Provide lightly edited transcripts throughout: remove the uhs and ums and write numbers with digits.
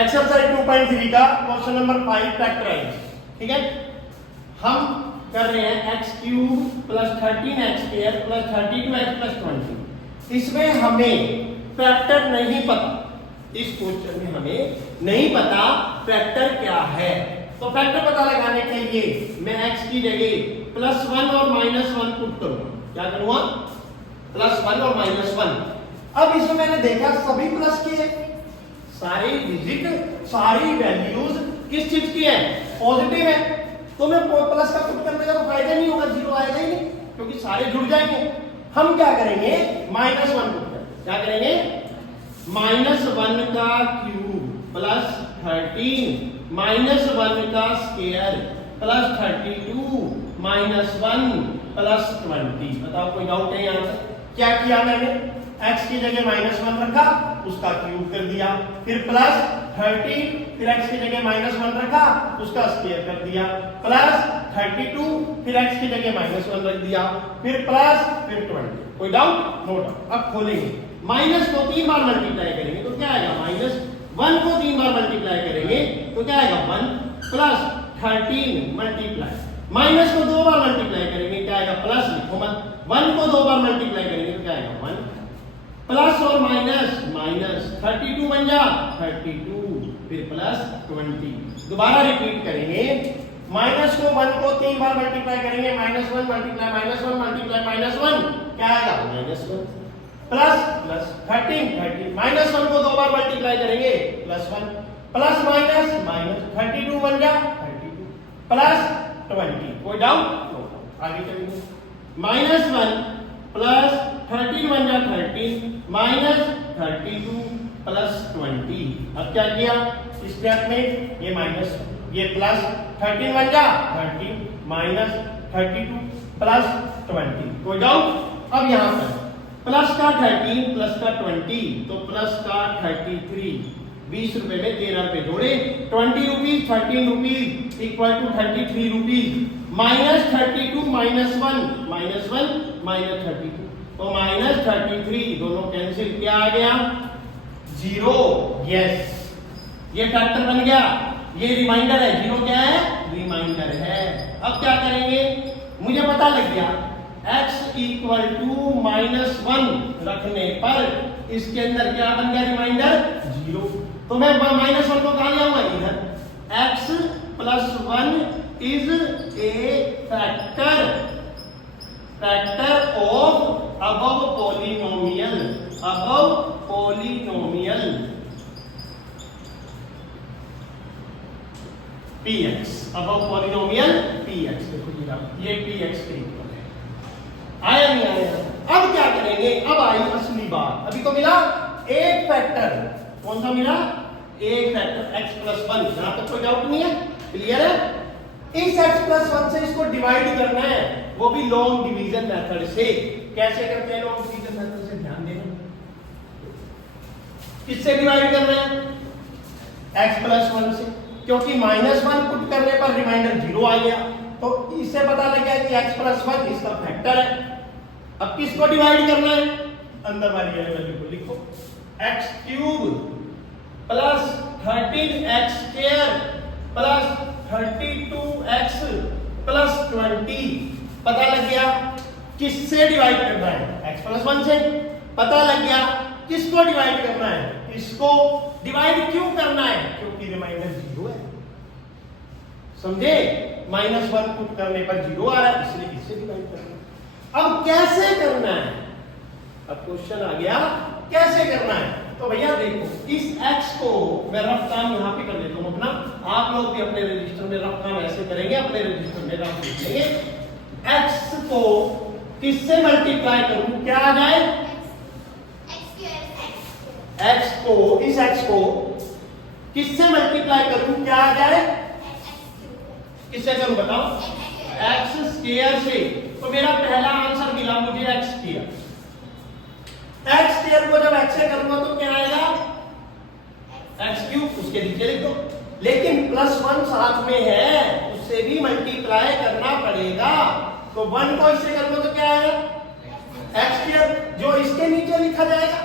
Exercise 2.3 का question number 5 factorise. ठीक है, हम कर रहे हैं x cube plus 13x square plus 32x plus 20। इसमें हमें फैक्टर नहीं पता, इस क्वेश्चन में हमें नहीं पता फैक्टर क्या है। तो फैक्टर पता लगाने के लिए मैं x की जगह +1 और -1 पुट करूंगा। क्या करूंगा? +1 और -1। अब इसमें मैंने देखा सभी प्लस किए, सारी डिजिट सारी वैल्यूज किस चीज की है? पॉजिटिव है। तो मैं प्लस का पुट करने का तो फायदा नहीं होगा, जीरो आएगा ही नहीं क्योंकि सारे जुड़ जाएंगे। हम क्या करेंगे? -1 पुट करेंगे। क्या करेंगे? -1 का क्यूब प्लस 13 -1 का स्क्वायर प्लस 32 -1 प्लस 20। बताओ कोई डाउट है यहां से? क्या किया मैंने? x की जगह -1 रखा, उसका क्यूब कर दिया, फिर प्लस 13, फिर x की जगह -1 रखा, उसका स्क्वायर कर दिया, प्लस 32, फिर x की जगह -1 रख दिया, फिर प्लस, फिर 20। कोई डाउट? No doubt. अब खोलेंगे, माइनस को 3 बार मल्टीप्लाई करेंगे तो क्या आएगा? -1 को 3 बार मल्टीप्लाई करेंगे तो क्या आएगा? 1 प्लस 13 मल्टीप्लाई, माइनस को 2 बार मल्टीप्लाई करेंगे क्या आएगा? प्लस। लिखो मत, 1 को 2 बार मल्टीप्लाई करेंगे तो क्या आएगा? 1 प्लस और माइनस, माइनस 32 बन जा 32, फिर प्लस 20। दोबारा रिपीट करेंगे, माइनस को 1 को 3 बार मल्टीप्लाई करेंगे, -1 मल्टीप्लाई -1 मल्टीप्लाई -1 क्या आएगा? -1 प्लस प्लस 13 -1 को 2 बार मल्टीप्लाई करेंगे +1 प्लस माइनस माइनस 32 बन जा 32 प्लस 20। कोई डाउट? नो। आगे चलेंगे, -1 प्लस 13 बन जा 13 -32 प्लस 20। अब क्या किया इस स्टेप में? ये माइनस, ये प्लस 13 बन जा 13 -32 प्लस 20। कोई डाउट? अब यहां पर प्लस का 13 प्लस का 20 तो प्लस का 33, 20 रुपए में 13 रुपए जोड़े, 20 rupees 13 rupees equal to 33 rupees, -32 -1 -32 तो -33, दोनों कैंसिल, क्या आ गया? 0। यस, ये फैक्टर बन गया, ये रिमाइंडर है। 0 क्या है? रिमाइंडर है। अब क्या करेंगे? मुझे पता लग गया x इक्वल टू -1 रखने पर इसके अंदर क्या बन गया? रिमाइंडर 0। तो मैं -1 को कहां ले आऊंगा? इधर। x plus 1 is a factor of above polynomial px, above polynomial px। देखो ये px के इक्वल है। आया नहीं आया? अब क्या करेंगे? अब आई असली बात। अभी तो मिला एक फैक्टर। कौन सा मिला? एक फैक्टर x प्लस 1। यहां तक कोई डाउट नहीं है? क्लियर है? इस x प्लस 1 से इसको डिवाइड करना है, वो भी लॉन्ग डिवीजन मेथड से। कैसे करते हैं लॉन्ग डिवीजन मेथड से? ध्यान देना, किससे डिवाइड करना है? x प्लस 1 से, क्योंकि -1 पुट करने पर रिमाइंडर 0 आ गया, तो इससे पता लग गया कि x प्लस 1 इसका फैक्टर है। अब किसको डिवाइड करना है? अंदर वाली वैल्यू को लिखो, x cube plus 13x square plus 32x plus 20। पता लग गया किससे डिवाइड करना है? x प्लस 1 से। पता लग गया किसको डिवाइड करना है? इसको। डिवाइड क्यों करना है? क्योंकि रिमाइंडर 0 है। समझे? -1 पुट करने पर 0 आ रहा है, इसलिए इससे डिवाइड करना है। अब कैसे करना है? अब क्वेश्चन आ गया कैसे करना है। तो भैया देखो, इस x को मैं रफ काम यहां पे कर लेता हूं अपना, आप लोग भी अपने रजिस्टर में रफ काम ऐसे करेंगे, अपने रजिस्टर में रफ लिख लेंगे। x को किससे मल्टीप्लाई करूं? क्या आ जाए? x को, इस x को किससे मल्टीप्लाई करूं? क्या आ जाए? किससे करूं बताओ? x स्क्वायर से। तो मेरा पहला आंसर मिला मुझे x स्क्वायर। x स्क्वायर को जब x से करूंगा तो क्या आएगा? x cube. उसके नीचे लिख दो, लेकिन +1 साथ में है, उससे भी मल्टीप्लाई करना पड़ेगा। तो 1 को इससे करूंगा तो क्या आएगा? x स्क्वायर, जो इसके नीचे लिखा जाएगा।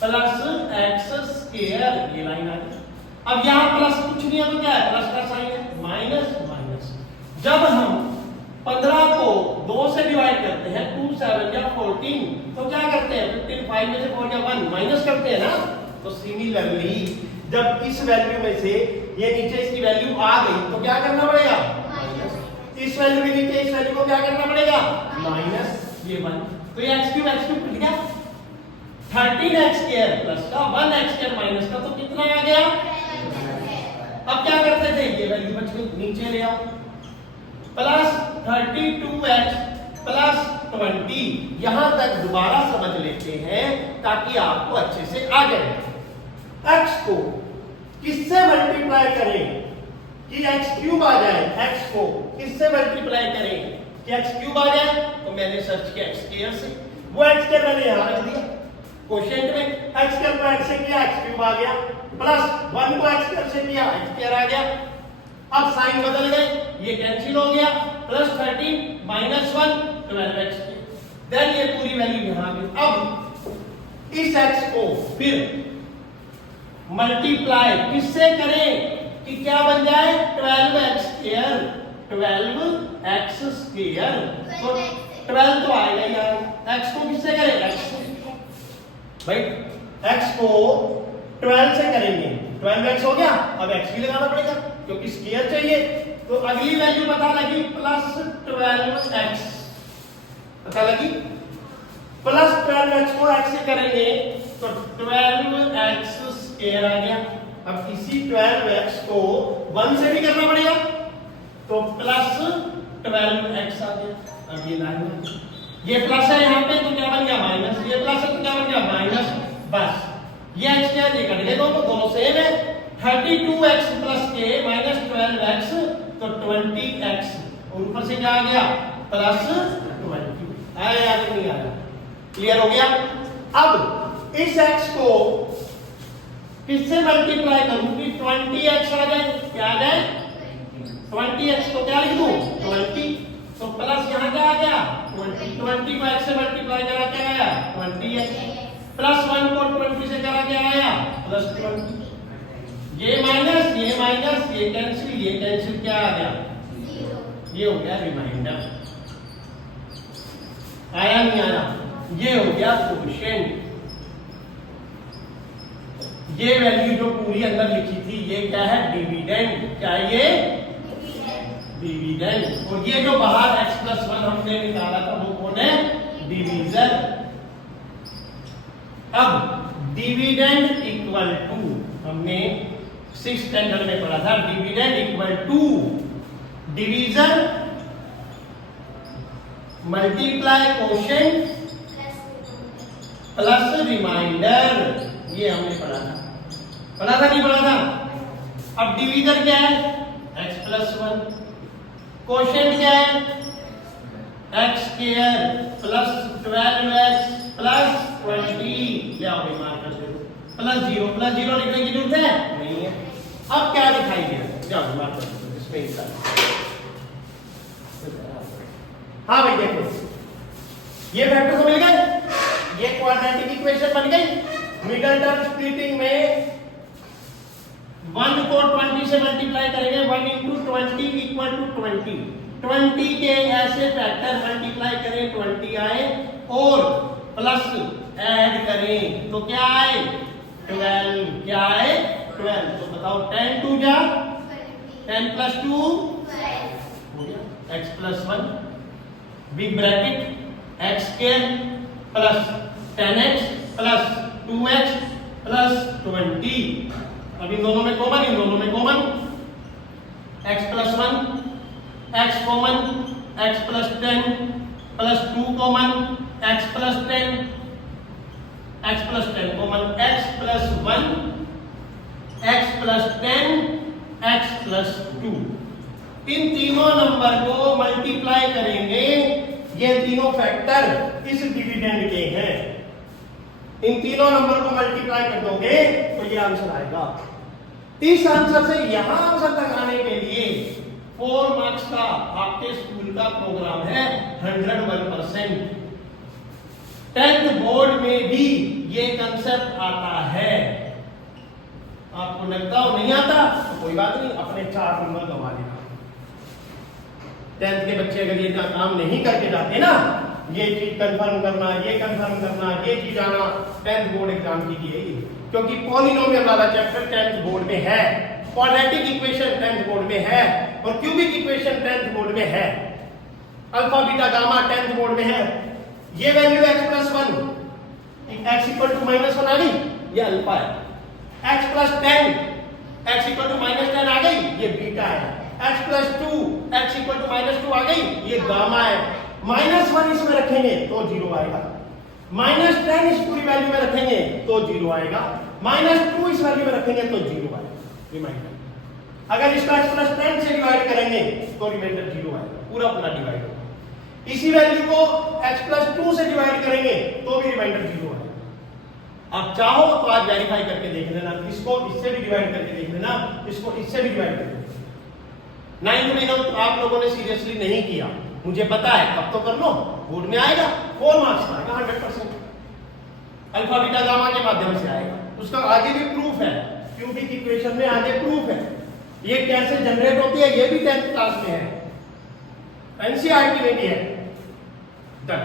प्लस एक्स स्क्वायर, ये लाइन आ गई। अब यहाँ प्लस कुछ नहीं है तो क्या है, प्लस का साइन है, माइनस माइनस। जब हम 15 को 2 से डिवाइड करते हैं, 2 7 या 14, तो क्या करते हैं, 15 5 में से 4 या 1 माइनस करते हैं ना। तो सिमिलरली जब इस वैल्यू में से ये नीचे इसकी वैल्यू आ गई तो क्या करना पड़ेगा, इस वैल्यू के नीचे इस वैल्यू को क्या करना पड़ेगा, माइनस ये 1। तो ये x क्यूब कट गया, 13x स्क्वायर प्लस का 1x स्क्वायर माइनस का, तो कितना आ गया। अब क्या करते थे, ये वैल्यू बच गई, नीचे ले आओ, प्लस 32x प्लस 20। यहां तक दोबारा समझ लेते हैं ताकि आपको अच्छे से आ जाए। x को किससे मल्टीप्लाई करें कि x क्यूब आ जाए, x को किससे मल्टीप्लाई करें कि x क्यूब आ जाए, तो मैंने सर्च किया x स्क्वायर से, वो x स्क्वायर मैंने यहां रख दिया क्वोशिएंट में, x स्क्वायर को x से किया x क्यूब आ गया, प्लस 1 को x स्क्वायर से किया x स्क्वायर आ गया। अब साइन बदल गए, ये कैंसिल हो गया, प्लस 13 माइनस 1 12x, देन ये पूरी वैल्यू यहां आ गई। अब इस x को फिर मल्टीप्लाई किससे करें कि क्या बन जाए, 12x स्क्वायर, 12x स्क्वायर, तो 12 तो आएगा यार, x को किससे करें, x भाई x को 12 से करेंगे, 12x हो गया, अब x भी लगाना पड़ेगा क्योंकि स्क्वायर चाहिए। तो अगली वैल्यू पता लगी प्लस 12x, पता लगी, प्लस 12x को x से करेंगे तो 12x स्क्वायर आ गया। अब इसी 12x को 1 से भी करना पड़ेगा तो प्लस 12x आ गया। अब ये लाइन, ये प्लस है यहाँ पे तो क्या बन गया माइनस, ये प्लस है तो क्या बन गया माइनस, बस ये x क्या ये कट गए, दोनों सेम है। 32x प्लस के माइनस 12x तो 20x, और ऊपर से क्या आ गया प्लस 20। आया या नहीं आया, क्लियर हो गया। अब इस x को किससे मल्टीप्लाई करूं कि 20x आ जाए, क्या आ जाए 20x, तो क्या लिख दूं 20, तो प्लस यहाँ क्या आ गया 20, 20 को x से मल्टीप्लाई करा क्या आया 20x, प्लस 1 को 20 से करा क्या आया प्लस 20, ये माइनस ये कैंसिल क्या आ गया, ये हो गया रिमाइंडर। आया नहीं आया, ये हो गया कोएफिशिएंट। ये वैल्यू जो पूरी अंदर लिखी थी ये क्या है डिविडेंड, क्या ये डिविडेंड। और ये जो बाहर x प्लस 1 हमने निकाला था वो कौन है डिवीजर। अब डिविडेंड इक्वल टू, हमने 6th स्टैंडर्ड में पढ़ा था, dividend equal to divisor multiply coefficient plus remainder, ये हमने पढ़ा था नहीं पढ़ा था। अब डिवीजर क्या है x प्लस 1, कोएफिशिएंट क्या है x square plus 12x plus 20, या मार्क कर दो प्लस 0 लिखने की जरूरत है नहीं है। अब क्या दिखाई दिया, जाओ मार्क कर दो इसमें हिस्सा। हाँ भाई देखो ये फैक्टर तो मिल गए, ये क्वाड्रेटिक इक्वेशन बन गई। मिडल टर्म स्प्लिटिंग में 1 को 20 से मल्टीप्लाई करेंगे, 1 into 20 इक्वल टू 20, 20 के ऐसे फैक्टर मल्टीप्लाई करें 20 आए और प्लस ऐड करें तो क्या आए 12, क्या आए 12। तो बताओ 10 2 जा 10 प्लस 2 हो गया x plus 1, big bracket x square plus 10x plus 2x plus 20। अब इन दोनों में common x plus 1 x common, x plus 10 plus 2 common, x plus 10 common, x plus 1 x plus 10 x plus 2। इन तीनों नंबर को multiply करेंगे, ये तीनों factor इस dividend के हैं। इन तीनों नंबर को मल्टीप्लाई कर दोगे तो ये आंसर आएगा। इस आंसर से यहां आंसर तक आने के लिए 4 मार्क्स का आपके स्कूल का प्रोग्राम है 101%। 10th बोर्ड में भी ये कंसेप्ट आता है। आपको लगता हो नहीं आता तो कोई बात नहीं, अपने 4 नंबर गंवा लेना। 10th के बच्चे अगर ये काम नहीं करके जाते ना, ये चीज कंफर्म करना, ये कंफर्म करना, ये चीज आना, 10th बोर्ड एग्जाम कीजिए। क्योंकि पॉलिनोमियल वाला चैप्टर 10th बोर्ड में है, क्वाड्रेटिक इक्वेशन 10th बोर्ड में है, और क्यूबिक इक्वेशन 10th बोर्ड में है, alpha beta gamma 10th board में है। ये value x+1 x equal to -1 आ गई, ये अल्फा है। x+10 x इक्वल टू -10 आ गई, ये बीटा है। x+2 x इक्वल टू -2 आ गई, ये गामा है। -1 इसमें रखेंगे तो 0 आएगा, -10 इस पूरी वैल्यू में रखेंगे तो 0 आएगा, -2 इस वैल्यू में रखेंगे तो 0 आएगा। रिमाइंडर, अगर इसको x+10 से डिवाइड करेंगे तो रिमाइंडर 0 आएगा, पूरा पूरा डिवाइड होगा। इसी वैल्यू को x+2 से डिवाइड करेंगे तो भी रिमाइंडर 0 आएगा। आप चाहो तो आज वेरीफाई करके देख लेना, इसको इससे भी डिवाइड करके देख लेना, इसको इससे भी डिवाइड करके। 9th में तो आप लोगों ने सीरियसली नहीं किया, मुझे पता है, अब तो कर लो, बोर्ड में आएगा 4 मार्क्स आएगा 100%। अल्फा बीटा गामा के माध्यम से आएगा, उसका आगे भी प्रूफ है, क्यूबिक इक्वेशन में आगे प्रूफ है। ये कैसे जनरेट होती है ये भी 10th क्लास में है, एनसीईआरटी में भी है। डन।